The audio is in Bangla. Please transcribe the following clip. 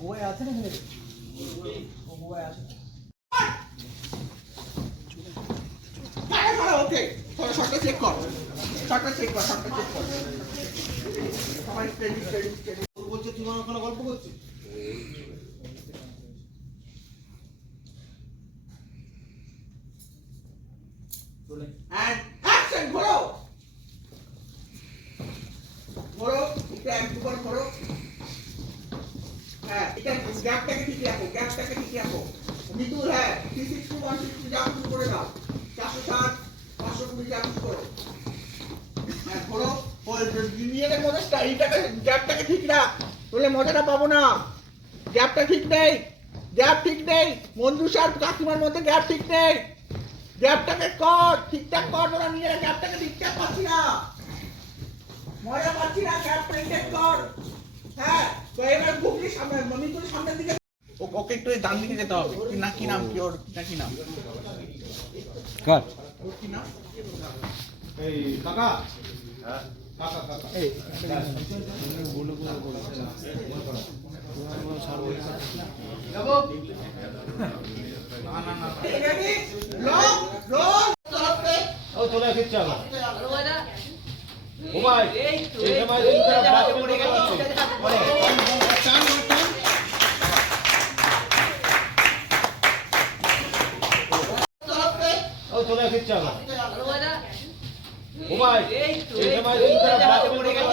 গোয়ায় আছে না গোয়ায় আছে ওকে শটটা চেক কর শটটা চেক কর সবাই ট্রেনিং বলছে তুই আমার ওখানে গল্প করছিস and action ঘোরো এটা একবার ঘোরো হ্যাঁ এটা গ্যাপটাকে ঠিক রাখো মিতুল হ্যাঁ 360 160 যা শুরু করে দাও 460 520 যা শুরু করো হ্যাঁ ঘোরো লিনিয়ারের মধ্যে স্টাইলটাকে গ্যাপটাকে ঠিক রাখ বলে মজাটা পাবো না গ্যাপটা ঠিক নেই মঞ্জু স্যার কাকিমার মধ্যে গ্যাপ ঠিক নেই গ্যাপটাকে কর ঠিকঠাক কর তোরা নিজেরা গ্যাপটাকে ঠিকঠাক পাচ্ছি না মজা পাচ্ছি না গ্যাপ মেইনটেইন কর হ্যাঁ তো এবার বুকলি সামনে মিতুল সামনের দিকে ওকে একটু ডান দিকে যেতে হবে কি নাম কি ওর কি নাম কাট ওর কি নাম এই কাকা হ্যাঁ কাকা এই বলে যাবো না রেডি লং রোল চলতে ও চলে আসছে আবার ও ভাই এই সময় এই বাজে পড়ে গেল টান চলতে ও চলে আসছে আবার ও ভাই এই সময় এই বাজে পড়ে গেল